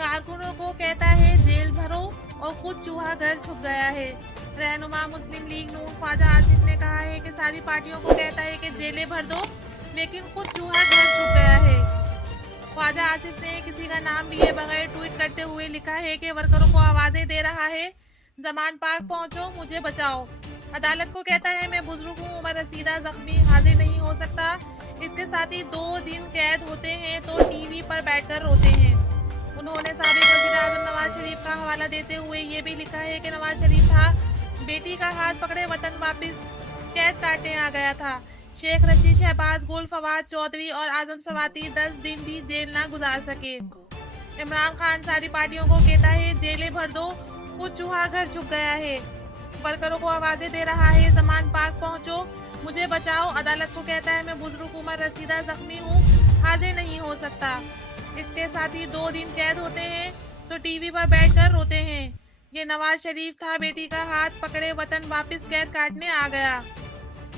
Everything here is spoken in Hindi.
कारकुनों को कहता है जेल भरो और खुद चूहा घर छुप गया है। रहनुमा मुस्लिम लीग नून ख्वाजा आसिफ ने कहा है कि सारी पार्टियों को कहता है कि जेलें भर दो, लेकिन खुद चूहा घर छुप गया है। ख्वाजा आसिफ ने किसी का नाम लिए बगैर ट्वीट करते हुए लिखा है कि वर्करों को आवाजें दे रहा है, जमान पार्क पहुंचो, मुझे बचाओ। अदालत को कहता है मैं बुजुर्ग हूँ, उम्र रसीदा, जख्मी, हाजिर नहीं हो सकता। इसके साथ ही 2 दिन कैद होते हैं तो टीवी पर बैठकर रोते हैं। उन्होंने साबिक वज़ीर-ए-आज़म नवाज शरीफ का हवाला देते हुए ये भी लिखा है कि नवाज शरीफ था बेटी का हाथ पकड़े वतन वापस कैद काटने आ गया था। शेख रशीद, शहबाज, गुल, फवाद चौधरी और आजम सवाती 10 दिन भी जेल ना गुजार सके। इमरान खान सारी पार्टियों को कहता है जेलें भर दो, खुद चूहा घर छुप गया है। वर्करों को आवाजें दे रहा है, जमान पार्क पहुंचो, मुझे बचाओ। अदालत को कहता है मैं बुजुर्ग, उम्र रसीदा, जख्मी हूँ, हाजिर नहीं हो सकता। इसके साथ ही 2 दिन कैद होते हैं तो टीवी पर बैठकर रोते हैं। ये नवाज शरीफ था बेटी का हाथ पकड़े वतन वापस कैद काटने आ गया।